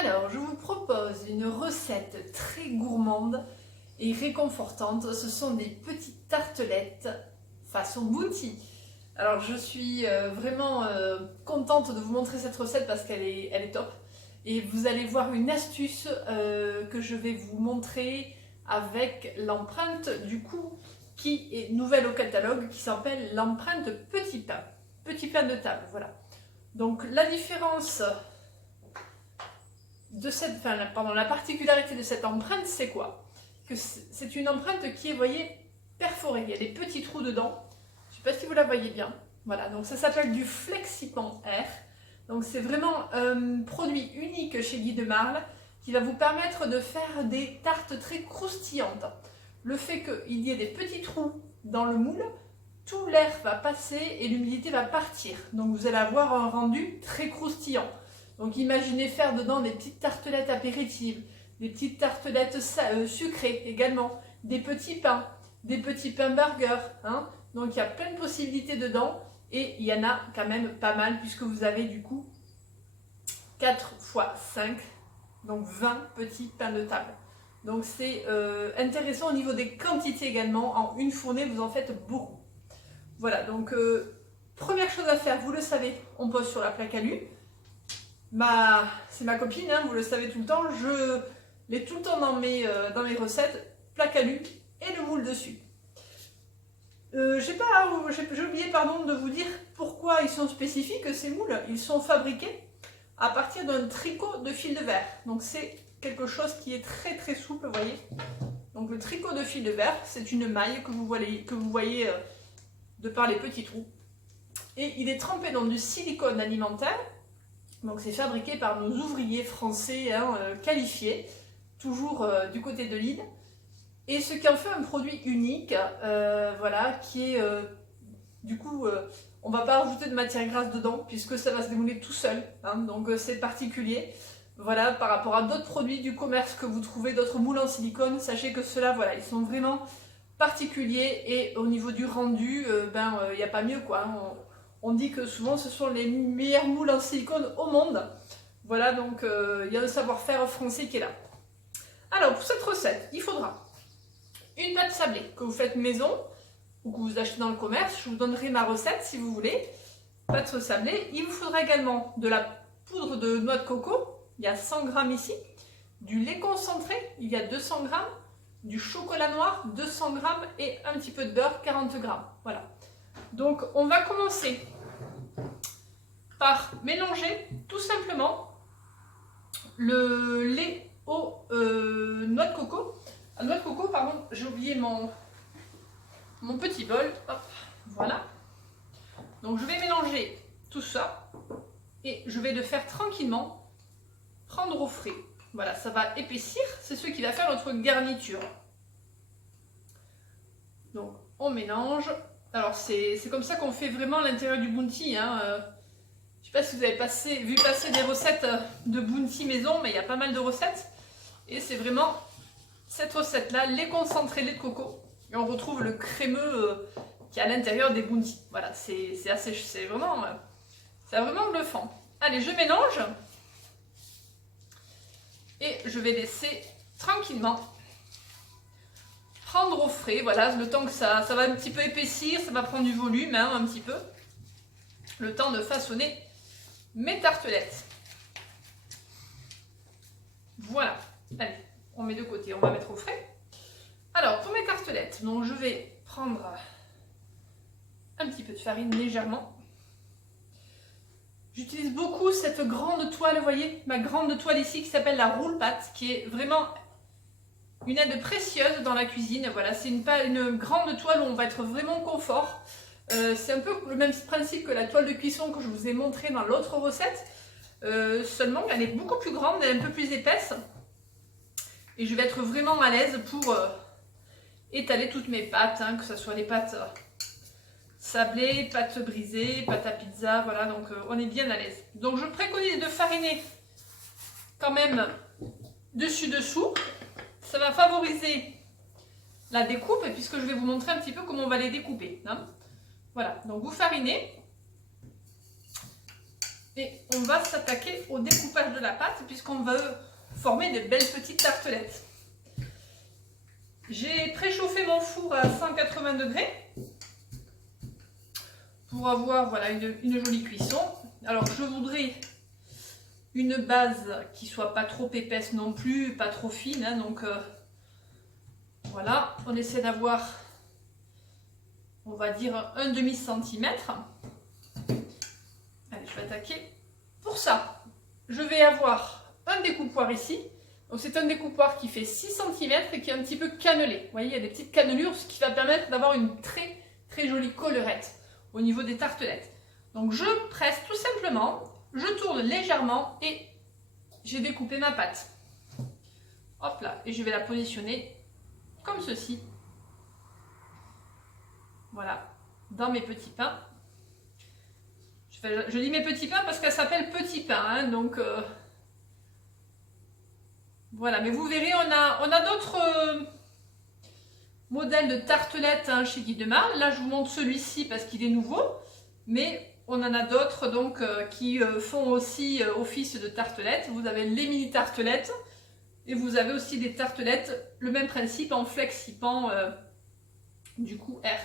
Alors, je vous propose une recette très gourmande et réconfortante. Ce sont des petites tartelettes façon Bounty. Alors, je suis vraiment contente de vous montrer cette recette parce qu'elle est top. Et vous allez voir une astuce que je vais vous montrer avec l'empreinte du coup qui est nouvelle au catalogue, qui s'appelle l'empreinte petit pain de table. Voilà. Donc la différence de la particularité de cette empreinte, c'est quoi? Que c'est une empreinte qui est, vous voyez, perforée. Il y a des petits trous dedans. Je ne sais pas si vous la voyez bien. Voilà, donc ça s'appelle du Flexipan Air. Donc c'est vraiment un produit unique chez Guy de Marle qui va vous permettre de faire des tartes très croustillantes. Le fait qu'il y ait des petits trous dans le moule, tout l'air va passer et l'humidité va partir. Donc vous allez avoir un rendu très croustillant. Donc imaginez faire dedans des petites tartelettes apéritives, des petites tartelettes sucrées également, des petits pains burgers. Hein. Donc il y a plein de possibilités dedans et il y en a quand même pas mal puisque vous avez du coup 4 x 5, donc 20 petits pains de table. Donc c'est intéressant au niveau des quantités également. En une fournée, vous en faites beaucoup. Voilà, donc première chose à faire, vous le savez, on pose sur la plaque alu. C'est ma copine, hein, vous le savez tout le temps, je l'ai tout le temps dans mes recettes, plaque alu et le moule dessus. J'ai oublié de vous dire pourquoi ils sont spécifiques ces moules. Ils sont fabriqués à partir d'un tricot de fil de verre. Donc c'est quelque chose qui est très très souple, vous voyez. Donc le tricot de fil de verre, c'est une maille que vous voyez de par les petits trous. Et il est trempé dans du silicone alimentaire. Donc c'est fabriqué par nos ouvriers français qualifiés, toujours du côté de Lille. Et ce qui en fait un produit unique, voilà, qui est on ne va pas rajouter de matière grasse dedans puisque ça va se démouler tout seul. Hein, donc c'est particulier. Voilà, par rapport à d'autres produits du commerce que vous trouvez, d'autres moules en silicone, sachez que ceux-là, voilà, ils sont vraiment particuliers et au niveau du rendu, il n'y a pas mieux quoi. Hein. On dit que souvent ce sont les meilleurs moules en silicone au monde. Voilà, donc il y a un savoir-faire français qui est là. Alors pour cette recette, il faudra une pâte sablée que vous faites maison ou que vous achetez dans le commerce. Je vous donnerai ma recette si vous voulez. Pâte sablée. Il vous faudra également de la poudre de noix de coco. Il y a 100 g ici. Du lait concentré. Il y a 200 g. Du chocolat noir, 200 g. Et un petit peu de beurre, 40 g. Voilà. Donc on va commencer par mélanger tout simplement le lait aux noix de coco. Noix de coco, pardon, j'ai oublié mon petit bol. Hop, voilà. Donc je vais mélanger tout ça et je vais le faire tranquillement prendre au frais. Voilà, ça va épaissir, c'est ce qui va faire notre garniture. Donc on mélange. Alors c'est comme ça qu'on fait vraiment l'intérieur du Bounty. Hein. Je ne sais pas si vous avez vu passer des recettes de Bounty maison, mais il y a pas mal de recettes. Et c'est vraiment cette recette-là, lait concentré, lait de coco. Et on retrouve le crémeux qui est à l'intérieur des Bounty. Voilà, c'est vraiment bluffant. Allez, je mélange. Et je vais laisser tranquillement prendre au frais, voilà, le temps que ça va un petit peu épaissir, ça va prendre du volume, hein, un petit peu. Le temps de façonner mes tartelettes. Voilà, allez, on met de côté, on va mettre au frais. Alors, pour mes tartelettes, donc je vais prendre un petit peu de farine légèrement. J'utilise beaucoup cette grande toile, vous voyez, ma grande toile ici qui s'appelle la roule-pâte, qui est vraiment une aide précieuse dans la cuisine. Voilà, c'est une grande toile où on va être vraiment confort. C'est un peu le même principe que la toile de cuisson que je vous ai montré dans l'autre recette. Seulement, elle est beaucoup plus grande et un peu plus épaisse. Et je vais être vraiment à l'aise pour étaler toutes mes pâtes, hein, que ce soit les pâtes sablées, pâtes brisées, pâtes à pizza. Voilà, donc on est bien à l'aise. Donc je préconise de fariner quand même dessus-dessous. Ça va favoriser la découpe, puisque je vais vous montrer un petit peu comment on va les découper. Hein. Voilà, donc vous farinez. Et on va s'attaquer au découpage de la pâte puisqu'on veut former de belles petites tartelettes. J'ai préchauffé mon four à 180 degrés pour avoir voilà, une jolie cuisson. Alors je voudrais une base qui soit pas trop épaisse non plus, pas trop fine. Hein, donc voilà, on essaie d'avoir, on va dire, un demi-centimètre. Allez, je vais attaquer. Pour ça, je vais avoir un découpoir ici. Donc c'est un découpoir qui fait 6 cm et qui est un petit peu cannelé. Vous voyez, il y a des petites cannelures, ce qui va permettre d'avoir une très très jolie collerette au niveau des tartelettes. Donc je presse tout simplement, je tourne légèrement et j'ai découpé ma pâte. Hop là, et je vais la positionner comme ceci. Voilà, dans mes petits pains. Je dis mes petits pains parce qu'elle s'appelle petit pain, hein, donc voilà. Mais vous verrez, on a d'autres modèles de tartelettes hein, chez Guy de Marle. Là, je vous montre celui-ci parce qu'il est nouveau, mais on en a d'autres donc qui font aussi office de tartelettes. Vous avez les mini tartelettes et vous avez aussi des tartelettes, le même principe en flexipan du coup R.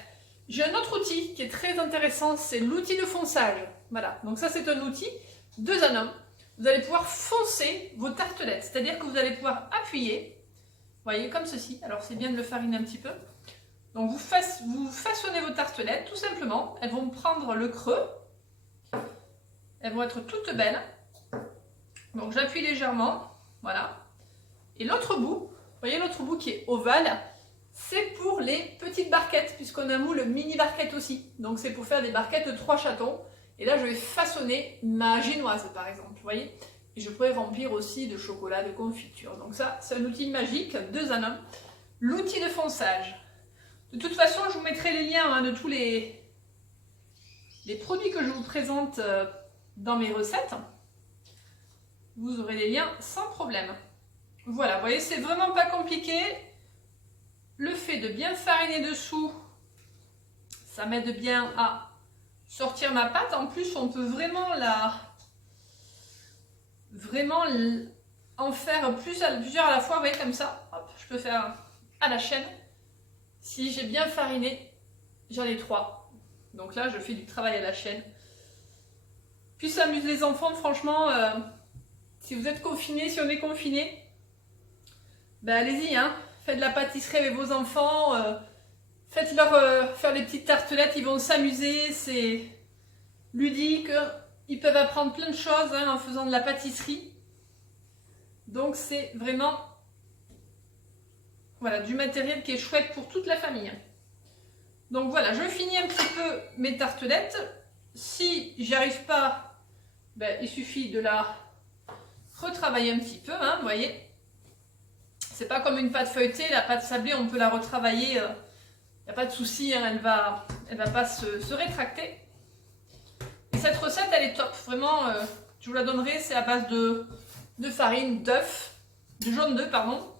J'ai un autre outil qui est très intéressant, c'est l'outil de fonçage. Voilà, donc ça c'est un outil 2 en 1. Vous allez pouvoir foncer vos tartelettes, c'est-à-dire que vous allez pouvoir appuyer, vous voyez, comme ceci. Alors c'est bien de le fariner un petit peu. Donc vous façonnez vos tartelettes, tout simplement. Elles vont prendre le creux. Elles vont être toutes belles. Donc j'appuie légèrement, voilà. Et l'autre bout, vous voyez l'autre bout qui est ovale, c'est pour les petites barquettes, puisqu'on a un moule mini barquette aussi. Donc c'est pour faire des barquettes de 3 chatons. Et là je vais façonner ma génoise par exemple, vous voyez. Et je pourrais remplir aussi de chocolat, de confiture. Donc ça, c'est un outil magique, 2 en 1. L'outil de fonçage. De toute façon, je vous mettrai les liens hein, de tous les produits que je vous présente dans mes recettes. Vous aurez les liens sans problème. Voilà, vous voyez, c'est vraiment pas compliqué. Le fait de bien fariner dessous, ça m'aide bien à sortir ma pâte. En plus, on peut vraiment en faire plusieurs à la fois. Vous voyez, comme ça, hop, je peux faire à la chaîne. Si j'ai bien fariné, j'en ai 3. Donc là, je fais du travail à la chaîne. Puis ça amuse les enfants, franchement. Si vous êtes confinés, si on est confinés, ben allez-y, hein. Faites de la pâtisserie avec vos enfants. Faites-leur faire des petites tartelettes, ils vont s'amuser. C'est ludique. Ils peuvent apprendre plein de choses hein, en faisant de la pâtisserie. Donc c'est vraiment voilà, du matériel qui est chouette pour toute la famille. Donc voilà, je finis un petit peu mes tartelettes. Si j'y arrive pas, ben, il suffit de la retravailler un petit peu, hein, vous voyez. C'est pas comme une pâte feuilletée, la pâte sablée, on peut la retravailler, il n'y a pas de souci, hein, elle va pas se rétracter. Et cette recette, elle est top, vraiment, je vous la donnerai, c'est à base de farine, d'œuf, de jaune d'œuf, pardon,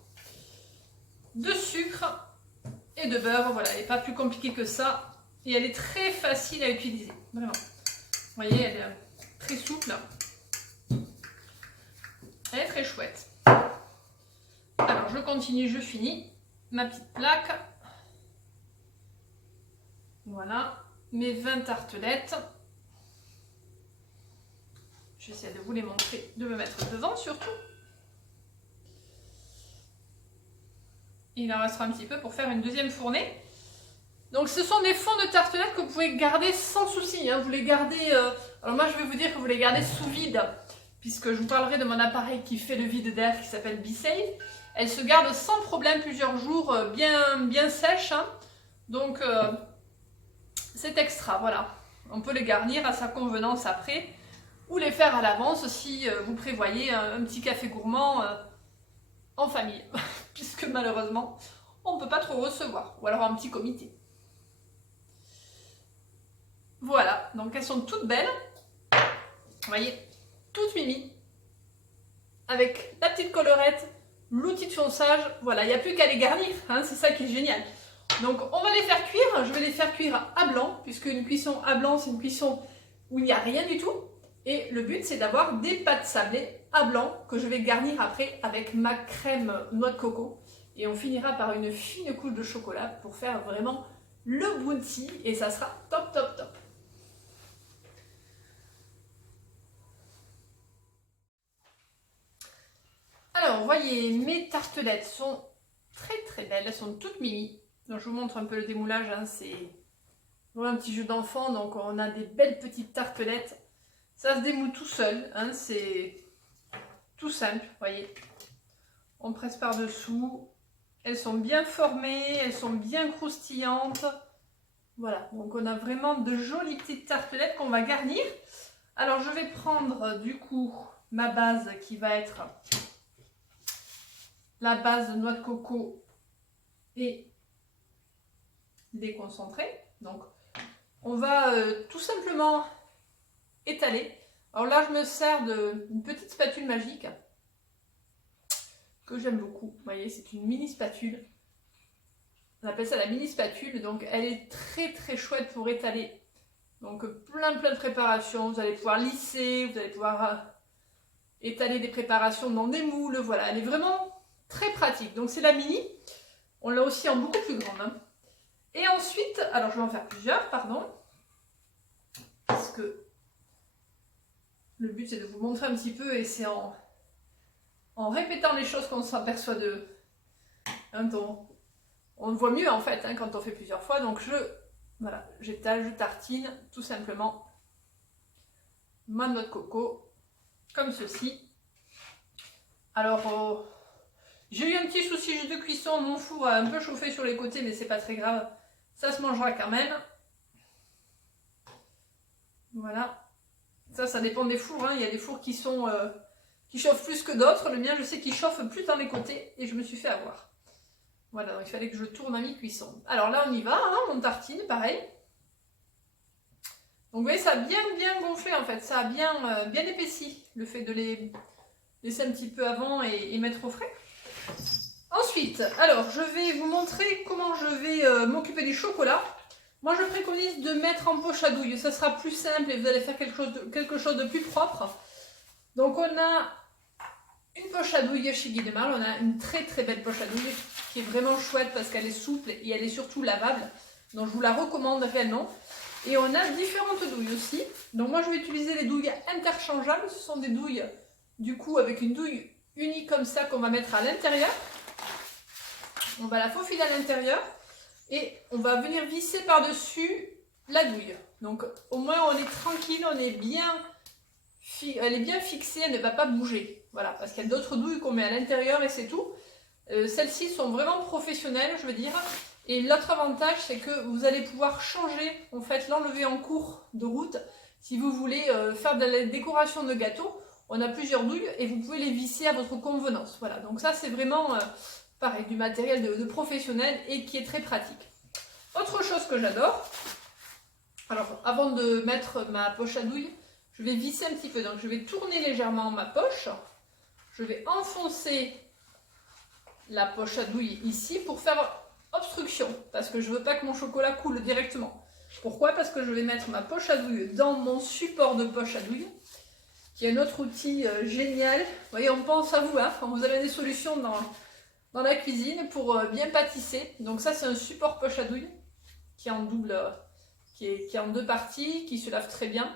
de sucre et de beurre, voilà, elle n'est pas plus compliquée que ça. Et elle est très facile à utiliser, vraiment. Vous voyez, elle est très souple. Elle est très chouette. Alors, je continue, je finis ma petite plaque. Voilà, mes 20 tartelettes. J'essaie de vous les montrer, de me mettre devant surtout. Il en restera un petit peu pour faire une deuxième fournée. Donc ce sont des fonds de tartelettes que vous pouvez garder sans souci. Hein. Vous les gardez, alors moi je vais vous dire que vous les gardez sous vide, puisque je vous parlerai de mon appareil qui fait le vide d'air qui s'appelle B-Save. Elle se garde sans problème plusieurs jours, bien sèche. Hein. Donc c'est extra, voilà. On peut les garnir à sa convenance après, ou les faire à l'avance si vous prévoyez un petit café gourmand en famille, puisque malheureusement on ne peut pas trop recevoir, ou alors un petit comité. Voilà, donc elles sont toutes belles, vous voyez, toutes mimi, avec la petite collerette, l'outil de fonçage, voilà, il n'y a plus qu'à les garnir, hein, c'est ça qui est génial. Donc on va les faire cuire, je vais les faire cuire à blanc, puisque une cuisson à blanc c'est une cuisson où il n'y a rien du tout. Et le but, c'est d'avoir des pâtes sablées à blanc que je vais garnir après avec ma crème noix de coco. Et on finira par une fine couche de chocolat pour faire vraiment le bounty et ça sera top, top, top. Alors, vous voyez, mes tartelettes sont très très belles, elles sont toutes mini. Donc je vous montre un peu le démoulage, hein. C'est vraiment un petit jeu d'enfant, donc on a des belles petites tartelettes. Ça se démoule tout seul, hein. C'est tout simple, vous voyez. On presse par-dessous, elles sont bien formées, elles sont bien croustillantes. Voilà, donc on a vraiment de jolies petites tartelettes qu'on va garnir. Alors je vais prendre du coup ma base qui va être la base de noix de coco et déconcentrée. Donc on va tout simplement étaler. Alors là je me sers d'une petite spatule magique que j'aime beaucoup. Vous voyez, c'est une mini spatule. On appelle ça la mini spatule. Donc elle est très très chouette pour étaler. Donc plein de préparations. Vous allez pouvoir lisser, vous allez pouvoir étaler des préparations dans des moules. Voilà, elle est vraiment très pratique. Donc c'est la mini. On l'a aussi en beaucoup plus grande, hein. Et ensuite, alors je vais en faire plusieurs, pardon. Parce que le but c'est de vous montrer un petit peu et c'est en répétant les choses qu'on s'aperçoit de... Hein, on le voit mieux en fait hein, quand on fait plusieurs fois. Donc voilà, j'étale, je tartine tout simplement ma noix de coco comme ceci. Alors j'ai eu un petit souci juste de cuisson, mon four a un peu chauffé sur les côtés mais c'est pas très grave, ça se mangera quand même. Voilà, ça dépend des fours, hein. Il y a des fours qui chauffent plus que d'autres. Le mien je sais qu'il chauffe plus dans les côtés et je me suis fait avoir. Voilà, donc il fallait que je tourne à mi-cuisson. Alors là, on y va, hein, on tartine, pareil. Donc vous voyez, ça a bien gonflé en fait, ça a bien épaissi, le fait de les laisser un petit peu avant et mettre au frais. Ensuite, alors je vais vous montrer comment je vais m'occuper du chocolat. Moi, je préconise de mettre en poche à douille, ça sera plus simple et vous allez faire quelque chose de plus propre. Donc on a une poche à douille chez Guy de Marle, on a une très très belle poche à douille qui est vraiment chouette parce qu'elle est souple et elle est surtout lavable. Donc je vous la recommande réellement. Et on a différentes douilles aussi. Donc moi je vais utiliser les douilles interchangeables. Ce sont des douilles du coup avec une douille unie comme ça qu'on va mettre à l'intérieur. On va la faufiler à l'intérieur et on va venir visser par-dessus la douille. Donc au moins on est tranquille, elle est bien fixée, elle ne va pas bouger. Voilà, parce qu'il y a d'autres douilles qu'on met à l'intérieur et c'est tout. Celles-ci sont vraiment professionnelles, je veux dire. Et l'autre avantage, c'est que vous allez pouvoir changer, en fait, l'enlever en cours de route. Si vous voulez faire de la décoration de gâteau, on a plusieurs douilles et vous pouvez les visser à votre convenance. Voilà, donc ça c'est vraiment, pareil, du matériel de professionnel et qui est très pratique. Autre chose que j'adore, alors avant de mettre ma poche à douille, je vais visser un petit peu. Donc je vais tourner légèrement ma poche, je vais enfoncer la poche à douille ici pour faire obstruction, parce que je ne veux pas que mon chocolat coule directement. Pourquoi? Parce que je vais mettre ma poche à douille dans mon support de poche à douille, qui est un autre outil génial. Vous voyez, on pense à vous, hein, quand vous avez des solutions dans la cuisine pour bien pâtisser. Donc ça, c'est un support poche à douille qui est en double, qui est en deux parties, qui se lave très bien.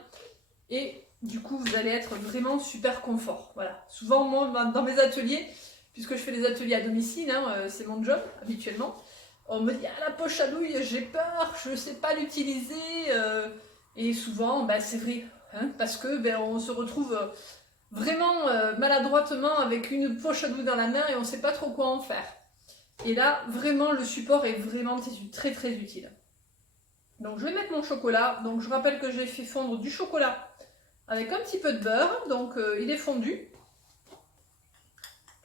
Et du coup, vous allez être vraiment super confort. Voilà. Souvent, moi, dans mes ateliers, puisque je fais des ateliers à domicile, hein, c'est mon job habituellement, on me dit « Ah, la poche à douille, j'ai peur, je ne sais pas l'utiliser. » Et souvent, c'est vrai, hein, parce que on se retrouve vraiment maladroitement avec une poche à douille dans la main et on ne sait pas trop quoi en faire. Et là, vraiment, le support est vraiment très très utile. Donc, je vais mettre mon chocolat. Donc, je rappelle que j'ai fait fondre du chocolat avec un petit peu de beurre. Donc, il est fondu.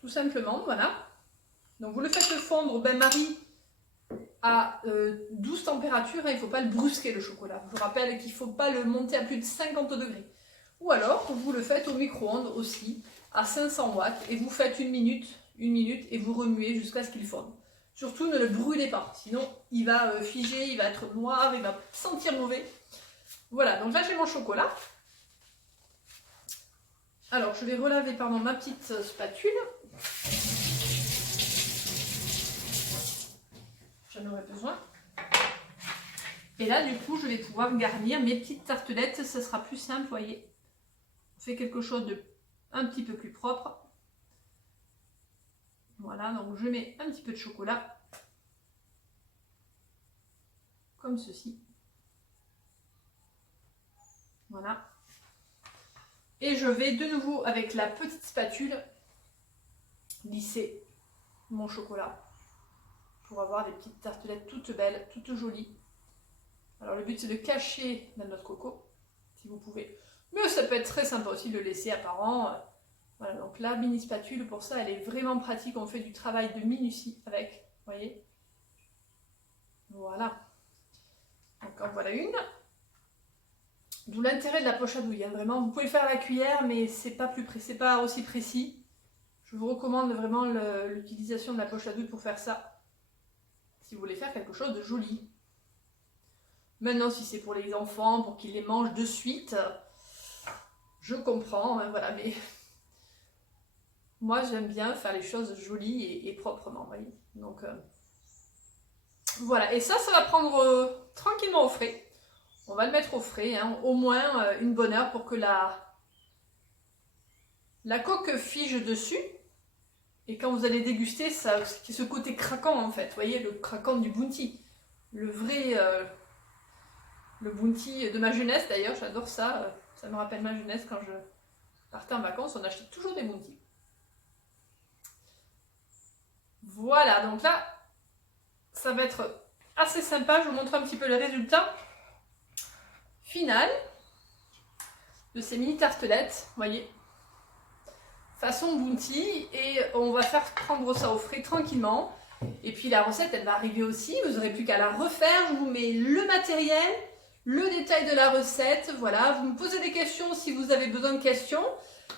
Tout simplement, voilà. Donc, vous le faites fondre, Marie, à douce température. Il ne faut pas le brusquer, le chocolat. Je vous rappelle qu'il ne faut pas le monter à plus de 50 degrés. Ou alors, vous le faites au micro-ondes aussi, à 500 watts. Et vous faites une minute, et vous remuez jusqu'à ce qu'il fonde. Surtout, ne le brûlez pas. Sinon, il va figer, il va être noir, il va sentir mauvais. Voilà, donc là, j'ai mon chocolat. Alors, je vais relaver ma petite spatule. J'en aurai besoin. Et là, du coup, je vais pouvoir garnir mes petites tartelettes. Ça sera plus simple, vous voyez. On fait quelque chose de un petit peu plus propre. Voilà, donc je mets un petit peu de chocolat. Comme ceci. Voilà. Et je vais de nouveau, avec la petite spatule, lisser mon chocolat pour avoir des petites tartelettes toutes belles, toutes jolies. Alors le but c'est de cacher la noix de coco, si vous pouvez. Mais ça peut être très sympa aussi de le laisser apparent. Voilà, donc la mini spatule, pour ça, elle est vraiment pratique. On fait du travail de minutie avec, vous voyez. Voilà. Donc en voilà une. D'où l'intérêt de la poche à douille, hein, vraiment. Vous pouvez faire à la cuillère, mais c'est pas aussi précis. Je vous recommande vraiment l'utilisation de la poche à douille pour faire ça. Si vous voulez faire quelque chose de joli. Maintenant, si c'est pour les enfants, pour qu'ils les mangent de suite, je comprends, hein, voilà, mais moi j'aime bien faire les choses jolies et proprement, vous voyez. Donc voilà, et ça va prendre tranquillement au frais. On va le mettre au frais, hein, au moins une bonne heure pour que la coque fige dessus. Et quand vous allez déguster, ça, ce côté craquant en fait, vous voyez, le craquant du bounty. Le vrai, le bounty de ma jeunesse d'ailleurs, j'adore ça. Ça me rappelle ma jeunesse quand je partais en vacances, on achetait toujours des bounty. Voilà, donc là, ça va être assez sympa. Je vous montre un petit peu le résultat final de ces mini tartelettes, vous voyez, façon bounty, et on va faire prendre ça au frais tranquillement. Et puis la recette, elle va arriver aussi, vous n'aurez plus qu'à la refaire. Je vous mets le matériel, le détail de la recette, voilà. Vous me posez des questions si vous avez besoin de questions,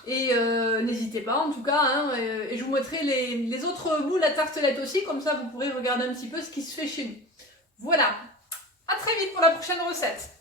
et n'hésitez pas en tout cas, hein, et je vous mettrai les autres moules à tartelettes aussi, comme ça vous pourrez regarder un petit peu ce qui se fait chez nous. Voilà, à très vite pour la prochaine recette.